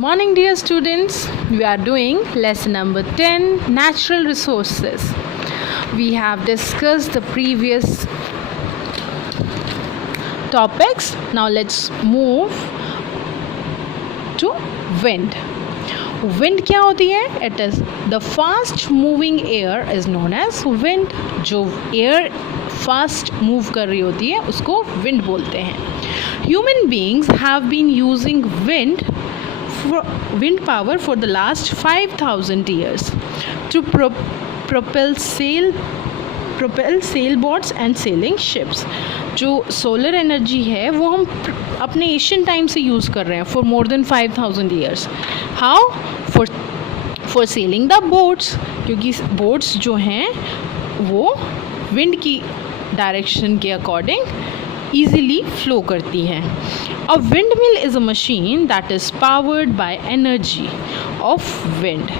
Morning, dear students. We are doing lesson number 10, natural resources. We have discussed the previous topics. Now let's move to wind. Wind क्या होती है? It is the fast moving air is known as wind. जो air fast move कर रही होती है उसको wind बोलते हैं. Human beings have been using wind power for the last 5,000 years to propel sailboats and sailing ships. जो solar energy है वो हम अपने एशियन टाइम से यूज़ कर रहे हैं for more than 5,000 years. How? For selling the boats, क्योंकि बोट्स जो हैं वो विंड की डायरेक्शन के अकॉर्डिंग ईजीली फ्लो करती हैं. A windmill is a machine that is powered by energy of wind.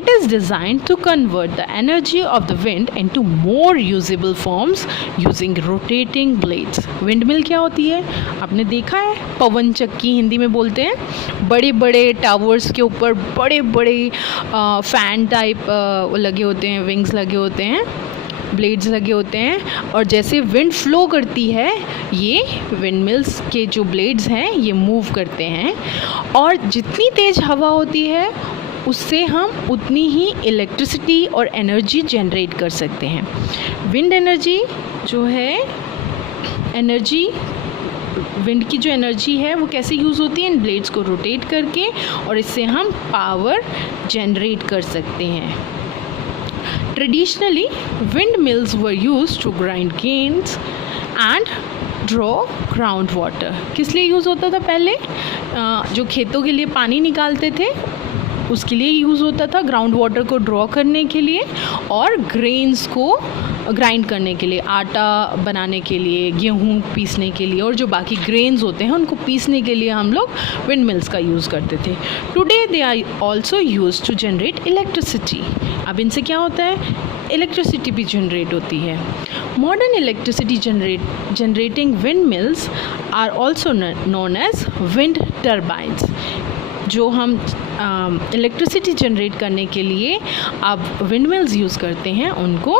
It is designed to convert the energy of the wind into more usable forms using rotating blades. Windmill क्या होती है? आपने देखा है, पवन चक्की हिंदी में बोलते हैं. बड़े बड़े टावर्स के ऊपर बड़े बड़े फैन टाइप लगे होते हैं, विंग्स लगे होते हैं, ब्लेड्स लगे होते हैं, और जैसे विंड फ्लो करती है ये विंड मिल्स के जो ब्लेड्स हैं ये मूव करते हैं, और जितनी तेज़ हवा होती है उससे हम उतनी ही इलेक्ट्रिसिटी और एनर्जी जनरेट कर सकते हैं. विंड एनर्जी जो है, एनर्जी विंड की जो एनर्जी है वो कैसे यूज़ होती है? इन ब्लेड्स को रोटेट करके, और इससे हम पावर जनरेट कर सकते हैं. Traditionally, windmills were used to grind grains and draw groundwater. किस लिए यूज़ होता था पहले? जो खेतों के लिए पानी निकालते थे उसके लिए यूज़ होता था, ग्राउंड वाटर को ड्रॉ करने के लिए और ग्रेन्स को ग्राइंड करने के लिए, आटा बनाने के लिए, गेहूँ पीसने के लिए, और जो बाकी ग्रेन्स होते हैं उनको पीसने के लिए हम लोग विंड मिल्स का यूज़ करते थे. Today they are also use to generate electricity. अब इनसे क्या होता है? इलेक्ट्रिसिटी भी जनरेट होती है. Modern electricity generating wind mills are also known as wind turbines. जो हम इलेक्ट्रिसिटी जनरेट करने के लिए अब विंड मिल्स यूज़ करते हैं उनको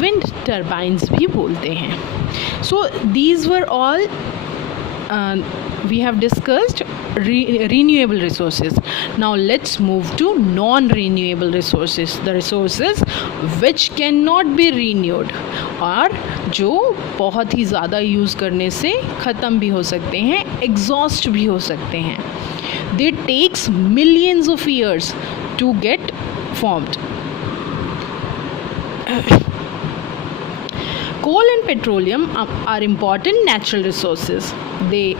विंड टर्बाइंस भी बोलते हैं. So these were all we have discussed renewable resources. Now let's move to non-renewable resources, the resources which cannot be renewed, और जो बहुत ही ज़्यादा यूज़ करने से ख़त्म भी हो सकते हैं, एग्जॉस्ट भी हो सकते हैं. They takes millions of years to get formed. Coal and petroleum are important natural resources. They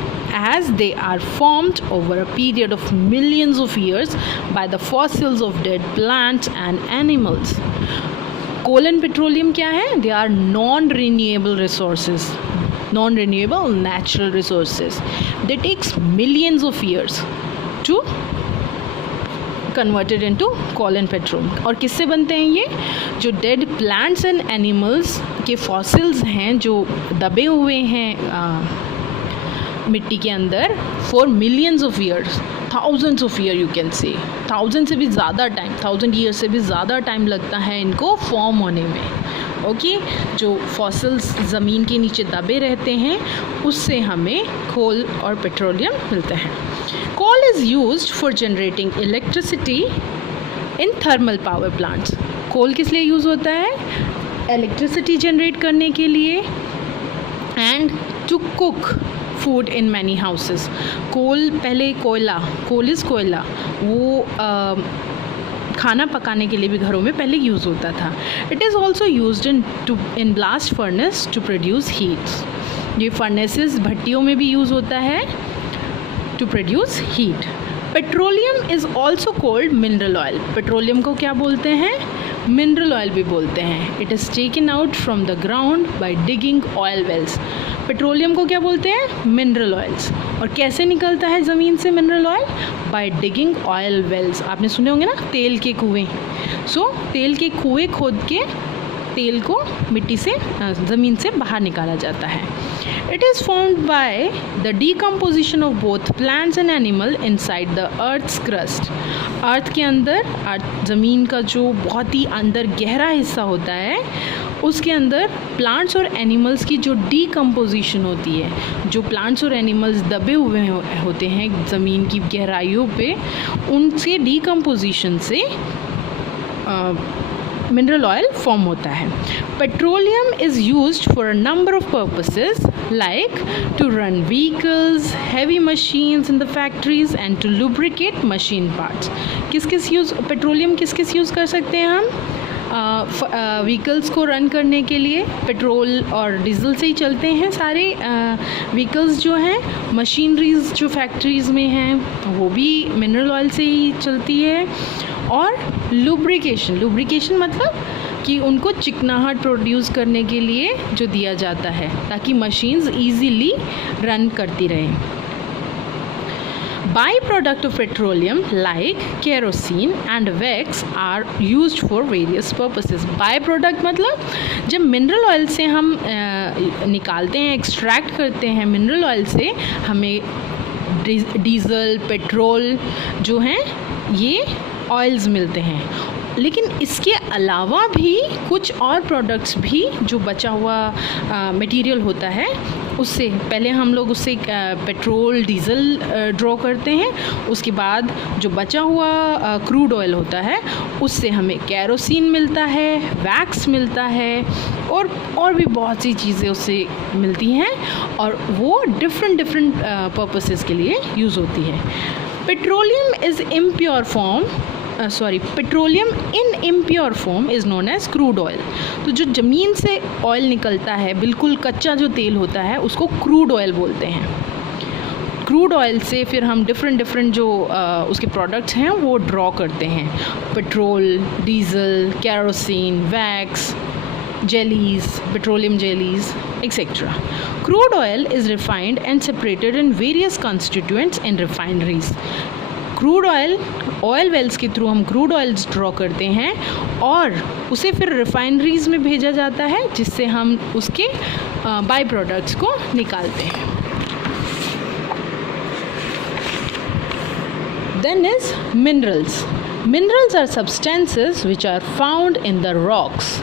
are formed over a period of millions of years by the fossils of dead plants and animals. Coal and petroleum क्या है? They are non-renewable resources, non-renewable natural resources. They takes millions of years to converted into coal and petrol. और किससे बनते हैं ये? जो dead plants and animals के fossils हैं जो दबे हुए हैं मिट्टी के अंदर for millions of years, thousands of year, you can say 1000 से भी ज़्यादा टाइम, 1000 ईयर से भी ज़्यादा टाइम लगता है इनको फॉर्म होने में. ओके, जो फॉसिल्स ज़मीन के नीचे दबे रहते हैं उससे हमें कोल और पेट्रोलियम मिलते हैं. Coal is used for generating electricity in thermal power plants. कोल किस लिए यूज़ होता है? इलेक्ट्रिसिटी जनरेट करने के लिए and to cook food in many houses. Coal पहले कोयला, कोल इज़ कोयला, वो खाना पकाने के लिए भी घरों में पहले यूज़ होता था. It is also use in blast furnace to produce heats. ये फर्नेसेस भट्टियों में भी यूज़ होता है to produce heat. Petroleum is also called mineral oil. Petroleum को क्या बोलते हैं? Mineral oil भी बोलते हैं. It is taken out from the ground by digging oil wells. Petroleum को क्या बोलते हैं? Mineral oils. और कैसे निकलता है ज़मीन से mineral oil? By digging oil wells. आपने सुने होंगे ना तेल के कुएँ. So तेल के कुएँ खोद के तेल को मिट्टी से ज़मीन से बाहर निकाला जाता है. It is formed by the decomposition of both plants and animal inside the earth's crust. अर्थ के अंदर, ज़मीन का जो बहुत ही अंदर गहरा हिस्सा होता है, उसके अंदर प्लांट्स और एनिमल्स की जो डीकम्पोजिशन होती है, जो प्लांट्स और एनिमल्स दबे हुए होते हैं ज़मीन की गहराइयों पे, उनसे डीकम्पोजिशन से मिनरल ऑयल फॉर्म होता है. Petroleum is used for a number of purposes like to run vehicles, heavy machines in the factories and to lubricate machine parts. Petroleum किस किस यूज़ कर सकते हैं हम? व्हीकल्स को रन करने के लिए पेट्रोल और डीजल से ही चलते हैं सारे व्हीकल्स जो हैं. मशीनरीज जो फैक्ट्रीज़ में हैं वो भी मिनरल ऑयल से ही चलती है. और लुब्रिकेशन मतलब कि उनको चिकनाहट प्रोड्यूस करने के लिए जो दिया जाता है ताकि मशीन्स ईजीली रन करती रहें. By product of petroleum like kerosene and wax are used for various purposes. By product मतलब जब मिनरल ऑयल से हम निकालते हैं, एक्सट्रैक्ट करते हैं मिनरल ऑयल से, हमें डीज़ल, पेट्रोल जो हैं ये ऑयल्स मिलते हैं. लेकिन इसके अलावा भी कुछ और प्रोडक्ट्स भी जो बचा हुआ मटेरियल होता है, उससे पहले हम लोग उससे पेट्रोल, डीज़ल ड्रॉ करते हैं. उसके बाद जो बचा हुआ क्रूड ऑयल होता है उससे हमें केरोसिन मिलता है, वैक्स मिलता है और भी बहुत सी चीज़ें उससे मिलती हैं और वो डिफरेंट पर्पसेस के लिए यूज़ होती है. Petroleum in impure form is known as crude oil. तो जो ज़मीन से ऑयल निकलता है, बिल्कुल कच्चा जो तेल होता है, उसको क्रूड ऑयल बोलते हैं. क्रूड ऑयल से फिर हम डिफरेंट जो उसके प्रोडक्ट्स हैं वो ड्रॉ करते हैं. Petrol, diesel, kerosene, wax, jellies, petroleum jellies, etc. Crude oil is refined and separated in various constituents in refineries. Crude oil wells के थ्रू हम क्रूड ऑयल्स ड्रॉ करते हैं और उसे फिर रिफाइनरीज़ में भेजा जाता है जिससे हम उसके बाई प्रोडक्ट्स को निकालते हैं. Then is minerals. Minerals are substances which are found in the rocks.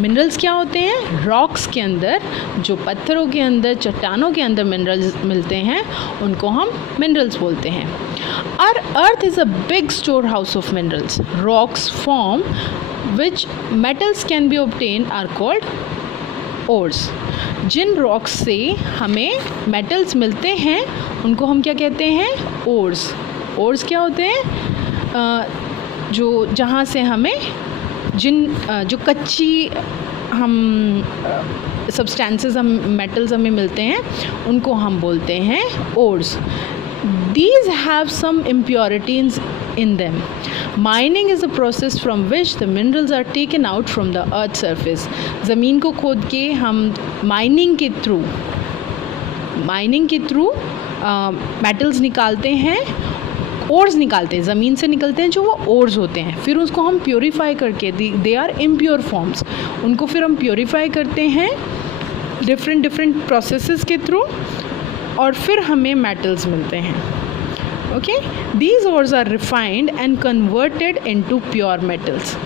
Minerals क्या होते हैं? रॉक्स के अंदर, जो पत्थरों के अंदर, चट्टानों के अंदर मिनरल्स मिलते हैं उनको हम मिनरल्स बोलते हैं. Our earth is a big storehouse of minerals. Rocks form which metals can be obtained are called ores. जिन रॉक्स से हमें मेटल्स मिलते हैं उनको हम क्या कहते हैं? ओर्स. ओर्स क्या होते हैं? जो जहाँ से हमें जो कच्ची हम सब्सटेंसेस, हम मेटल्स हमें मिलते हैं उनको हम बोलते हैं ores. These have some impurities in them. Mining is a process from which the minerals are taken out from the earth's surface. ज़मीन को खोद के हम माइनिंग के थ्रू मेटल्स निकालते हैं, ओर्स निकालते हैं, ज़मीन से निकलते हैं जो वो ओर्स होते हैं. फिर उसको हम प्योरीफाई करके, दे आर इम्प्योर फॉर्म्स, उनको फिर हम प्योरीफाई करते हैं डिफरेंट प्रोसेसेस के थ्रू और फिर हमें मेटल्स मिलते हैं. Okay, these ores are refined and converted into pure metals.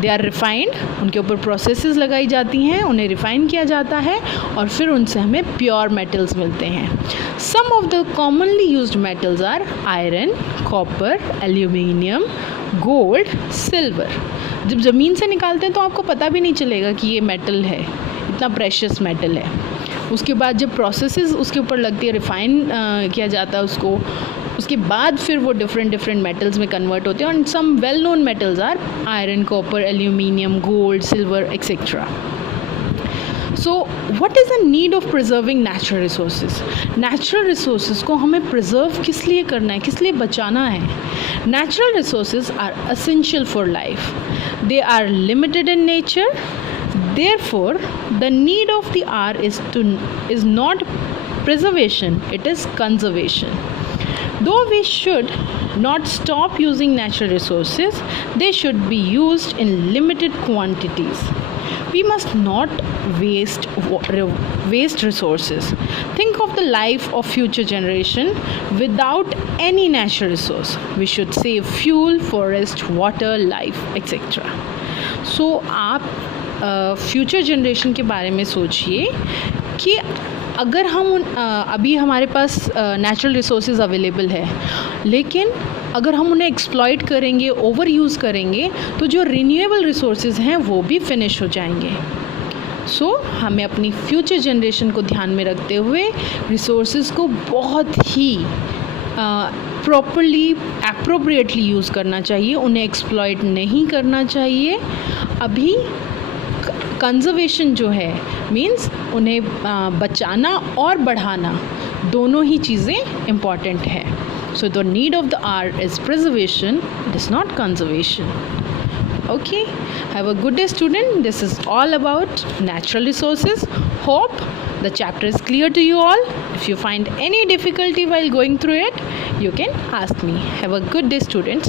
They are refined, उनके ऊपर प्रोसेसेस लगाई जाती हैं, उन्हें रिफाइन किया जाता है और फिर उनसे हमें प्योर मेटल्स मिलते हैं. Some of the commonly used metals are iron, copper, aluminium, gold, silver. जब ज़मीन से निकालते हैं तो आपको पता भी नहीं चलेगा कि ये मेटल है, इतना प्रेशियस मेटल है. उसके बाद जब प्रोसेसेस उसके ऊपर लगती है, रिफाइन किया जाता है उसको, उसके बाद फिर वो डिफरेंट मेटल्स में कन्वर्ट होते हैं. और some well known metals are iron, copper, aluminium, gold, silver, etcetera. So what is the need of preserving natural resources? Natural resources को हमें प्रिजर्व किस लिए करना है, किस लिए बचाना है? Natural resources are essential for life. They are limited in nature. Therefore, the need of the hour is not preservation, it is conservation. Though we should not stop using natural resources, they should be used in limited quantities. we must not waste resources. Think of the life of future generation without any natural resource. We should save fuel, forest, water, life, etc. So आप future generation के बारे में सोचिए कि अगर हम अभी हमारे पास नेचुरल रिसोर्सेज अवेलेबल है, लेकिन अगर हम उन्हें एक्सप्लॉइट करेंगे, ओवर यूज़ करेंगे, तो जो रिन्यूएबल रिसोर्सेज हैं वो भी फिनिश हो जाएंगे. सो हमें अपनी फ्यूचर जनरेशन को ध्यान में रखते हुए रिसोर्सेज को बहुत ही प्रॉपरली एप्रोप्रिएटली यूज़ करना चाहिए, उन्हें एक्सप्लॉइट नहीं करना चाहिए. अभी कंजर्वेशन जो है मीन्स उन्हें बचाना और बढ़ाना दोनों ही चीज़ें इम्पॉर्टेंट है. So the need of the our is preservation, it is not conservation. Okay, have a good day student. This is all about natural resources. Hope the chapter is clear to you all. If you find any difficulty while going through it, you can ask me. Have a good day students.